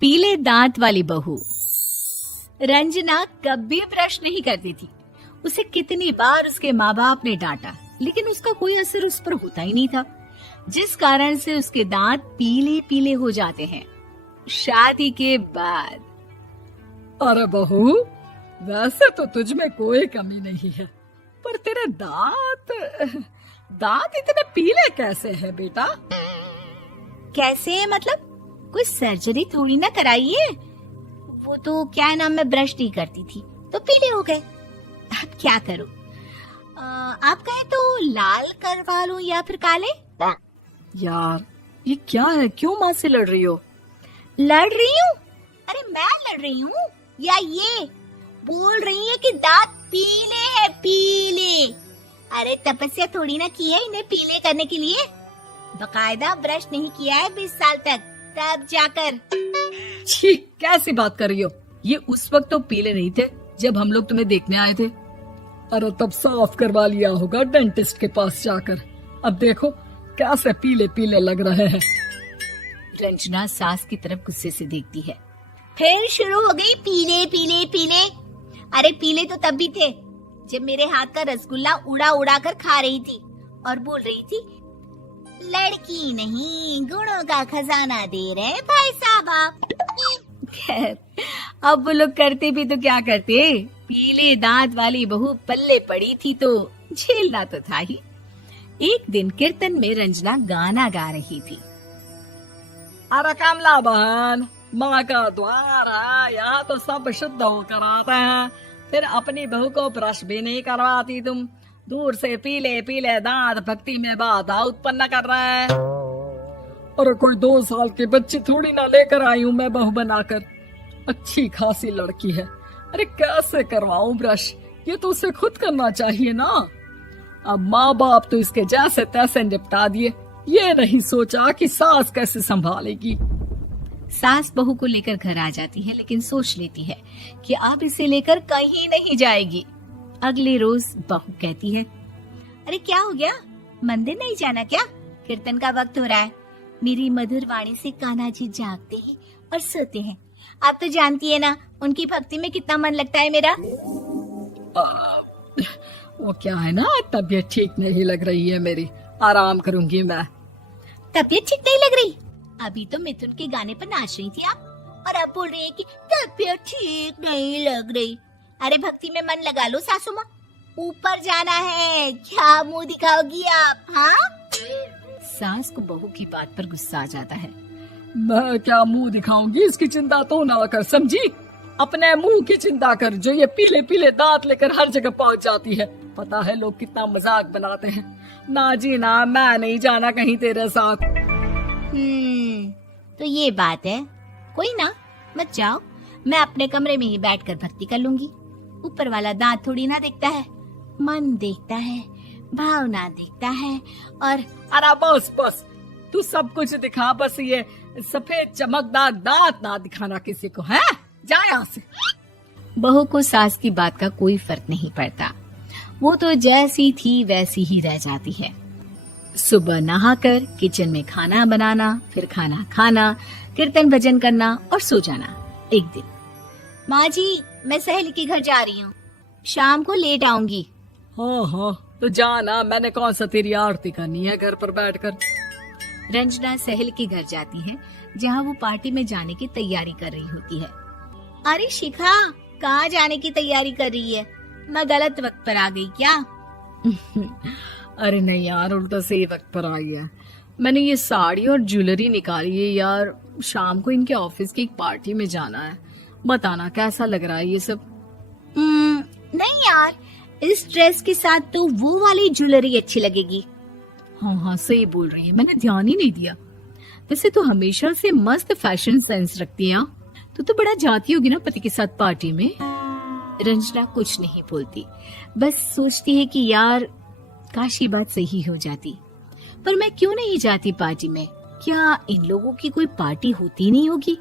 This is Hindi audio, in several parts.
पीले दांत वाली बहू। रंजना कभी ब्रश नहीं करती थी। उसे कितनी बार उसके माँ बाप ने डांटा, लेकिन उसका कोई असर उस पर होता ही नहीं था, जिस कारण से उसके दांत पीले पीले हो जाते हैं। शादी के बाद अरे बहू, वैसे तो तुझ में कोई कमी नहीं है, पर तेरे दांत इतने पीले कैसे हैं बेटा? कैसे मतलब? कोई सर्जरी थोड़ी ना कराई है। वो तो क्या नाम, मैं ब्रश नहीं करती थी तो पीले हो गए। अब क्या करूं? आप कहें तो लाल करवा लूं या फिर काले? यार ये क्या है, क्यों माँ से लड़ रही हो? लड़ रही हूँ? अरे मैं लड़ रही हूँ या ये बोल रही है कि दांत पीले हैं, पीले। अरे तपस्या थोड़ी ना की है इन्हें पीले करने के लिए। बकायदा ब्रश नहीं किया है 20 साल तक, तब जाकर। छी, कैसी बात कर रही हो? ये उस वक्त तो पीले नहीं थे जब हम लोग तुम्हें देखने आए थे। अरे तब साफ करवा लिया होगा डेंटिस्ट के पास जाकर। अब देखो कैसे पीले पीले लग रहे हैं। रंजना सास की तरफ गुस्से से देखती है। फिर शुरू हो गई पीले पीले पीले। अरे पीले तो तब भी थे जब मेरे हाथ का रसगुल्ला उड़ा उड़ा कर खा रही थी और बोल रही थी, लड़की नहीं गुणों का खजाना दे रहे भाई साहब आप। खैर, अब वो लोग करते भी तो क्या करते, पीले दांत वाली बहू पल्ले पड़ी थी तो झेलना तो था ही। एक दिन कीर्तन में रंजना गाना गा रही थी। अरे कमला बहन, माँ का द्वार है, यहाँ तो सब शुद्ध होकर आते हैं, फिर अपनी बहू को ब्रश भी नहीं करवाती तुम। दूर से पीले पीले दांत भक्ति में बाधा उत्पन्न कर रहे हैं। अरे कोई 2 साल की बच्ची थोड़ी ना लेकर आई हूँ मैं बहू बनाकर। अच्छी खासी लड़की है, अरे कैसे करवाऊं ब्रश? ये तो उसे खुद करना चाहिए ना। अब माँ बाप तो इसके जैसे तैसे निपटा दिए, ये नहीं सोचा कि सास कैसे संभालेगी। सास बहू को लेकर घर आ जाती है, लेकिन सोच लेती है कि अब इसे लेकर कहीं नहीं जाएगी। अगले रोज बहू कहती है, अरे क्या हो गया, मंदिर नहीं जाना क्या? कीर्तन का वक्त हो रहा है। मेरी मधुर वाणी से कान्हा जी जागते हैं और सोते हैं। आप तो जानती है ना उनकी भक्ति में कितना मन लगता है मेरा। वो क्या है ना, तबीयत ठीक नहीं लग रही है मेरी, आराम करूंगी मैं। तबीयत ठीक नहीं लग रही? अभी तो मिथुन के गाने पर नाच रही थी आप, और अब बोल रही है कि तबीयत ठीक नहीं लग रही। अरे भक्ति में मन लगा लो सासू माँ, ऊपर जाना है, क्या मुंह दिखाओगी आप? हाँ? सास को बहू की बात पर गुस्सा आ जाता है। मैं क्या मुंह दिखाऊंगी, इसकी चिंता तो ना कर, समझी? अपने मुंह की चिंता कर, जो ये पीले पीले दांत लेकर हर जगह पहुंच जाती है। पता है लोग कितना मजाक बनाते हैं। ना जी ना, मैं नहीं जाना कहीं तेरे साथ। तो ये बात है, कोई ना, मत जाओ, मैं अपने कमरे में ही बैठकर भक्ति कर लूंगी। ऊपर वाला दांत थोड़ी ना देखता है, मन देखता है, भावना देखता है। और अरे बस बस, तू सब कुछ दिखा, बस ये सफेद चमकदार दांत ना दिखाना किसी को, है? जा यहाँ से। बहू को सास की बात का कोई फर्क नहीं पड़ता, वो तो जैसी थी वैसी ही रह जाती है। सुबह नहाकर किचन में खाना बनाना, फिर खाना खाना, कीर्तन भजन करना और सो जाना। एक दिन, माँ जी मैं सहेली के घर जा रही हूँ, शाम को लेट आऊंगी। हाँ हाँ तो जाना, मैंने कौन सा तेरी आरती करनी है घर पर बैठकर। रंजना सहेली के घर जाती है, जहाँ वो पार्टी में जाने की तैयारी कर रही होती है। अरे शिखा, कहाँ जाने की तैयारी कर रही है? मैं गलत वक्त पर आ गई क्या? अरे नहीं यार, उल्टा सही वक्त पर आ गया। मैंने ये साड़ी और ज्वेलरी निकाली है यार, शाम को इनके ऑफिस की एक पार्टी में जाना है। बताना कैसा लग रहा है ये सब? नहीं यार, इस ड्रेस के साथ तो वो वाली ज्वेलरी अच्छी लगेगी। हाँ हाँ सही बोल रही है, मैंने ध्यान ही नहीं दिया। वैसे तो हमेशा से मस्त फैशन सेंस रखती है। तो बड़ा जाती होगी ना पति के साथ पार्टी में। रंजना कुछ नहीं बोलती, बस सोचती है कि यार काश ये बात सही हो जाती, पर मैं क्यों नहीं जाती पार्टी में? क्या इन लोगों की कोई पार्टी होती नहीं होगी?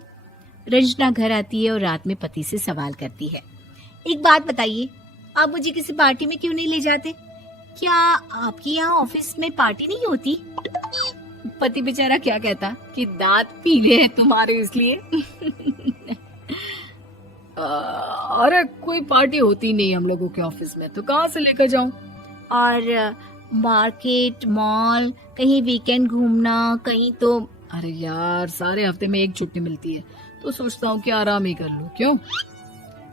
रंजना घर आती है और रात में पति से सवाल करती है, एक बात बताइए, आप मुझे किसी पार्टी में क्यों नहीं ले जाते? क्या आपकी यहाँ ऑफिस में पार्टी नहीं होती? पति बेचारा क्या कहता कि दांत पीले हैं तुम्हारे इसलिए। अरे कोई पार्टी होती नहीं हम लोगों के ऑफिस में, तो कहाँ से लेकर जाऊं? और मार्केट, मॉल, कहीं वीकेंड घूमना, कहीं तो। अरे यार, सारे हफ्ते में एक छुट्टी मिलती है, तो सोचता हूँ कि आराम ही कर लूं। क्यों?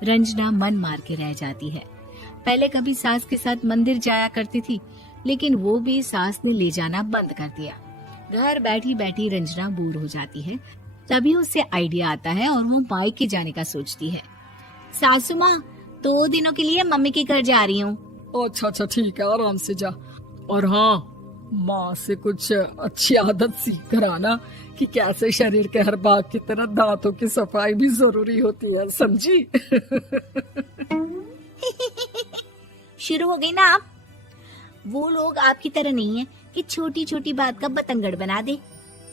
रंजना मन मार के रह जाती है। पहले कभी सास के साथ मंदिर जाया करती थी, लेकिन वो भी सास ने ले जाना बंद कर दिया। घर बैठी बैठी रंजना बोर हो जाती है। तभी उसे आइडिया आता है और वो मायके जाने का सोचती है। सासू माँ, 2 दिनों के लिए मम्मी के घर जा रही हूँ। अच्छा अच्छा ठीक है, आराम से जा। और हाँ, माँ से कुछ अच्छी आदत सीख कर आना कि कैसे शरीर के हर भाग की तरह दांतों की सफाई भी जरूरी होती है, समझी? शुरू हो गई ना आप। वो लोग आपकी तरह नहीं है कि छोटी छोटी बात का बतंगड़ बना दे।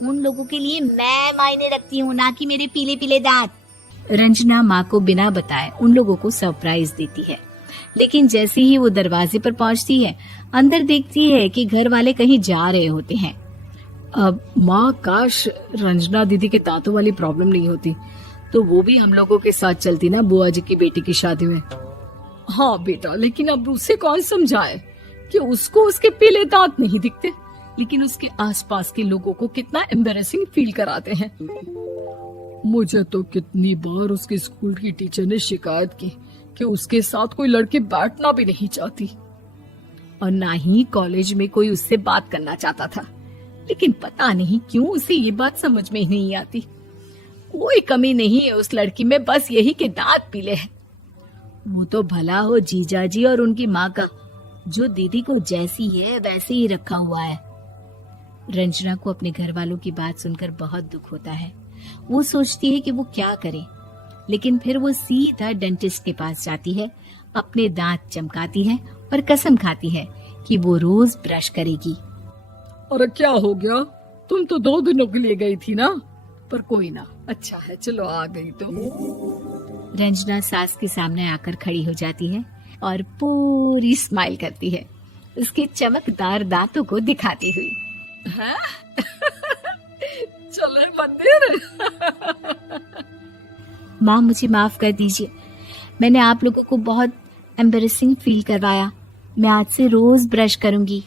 उन लोगों के लिए मैं मायने रखती हूँ, ना कि मेरे पीले पीले दांत। रंजना माँ को बिना बताए उन लोगों को सरप्राइज देती है, लेकिन जैसे ही वो दरवाजे पर पहुंचती है, अंदर देखती है कि घर वाले कहीं जा रहे होते हैं। अब माँ, काश रंजना दीदी के दांतों वाली प्रॉब्लम नहीं होती, तो वो भी हम लोगों के साथ चलती ना बुआ जी की बेटी की शादी में। हाँ बेटा, लेकिन अब उसे कौन समझाए कि उसको उसके पीले दांत नहीं दिखते, लेकिन उसके आसपास के लोगों को कितना एम्बैरेसिंग फील कराते हैं। मुझे तो कितनी बार उसके स्कूल की टीचर ने शिकायत की कि उसके साथ कोई लड़की बैठना भी नहीं चाहती, और ना ही कॉलेज में कोई उससे बात करना चाहता था। लेकिन पता नहीं क्यों उसे ये बात समझ में ही नहीं आती। कोई कमी नहीं है उस लड़की में, बस यही कि दांत पीले हैं। वो तो भला हो जीजा जी और उनकी माँ का, जो दीदी को जैसी है वैसे ही रखा हुआ है। रंजना को अपने घर वालों की बात सुनकर बहुत दुख होता है। वो सोचती है कि वो क्या करे, लेकिन फिर वो सीधा डेंटिस्ट के पास जाती है, अपने दांत चमकाती है और कसम खाती है कि वो रोज ब्रश करेगी। अरे क्या हो गया? तुम तो 2 दिनों के लिए गई थी ना, पर कोई ना, अच्छा है, चलो आ गई तो। रंजना सास के सामने आकर खड़ी हो जाती है और पूरी स्माइल करती है, उसके चमकदार दांतों को दिखाती हुई। हैं? चले मंदिर। माँ, मुझे माफ कर दीजिए, मैंने आप लोगों को बहुत एम्बैरेसिंग फील करवाया। मैं आज से रोज ब्रश करूंगी।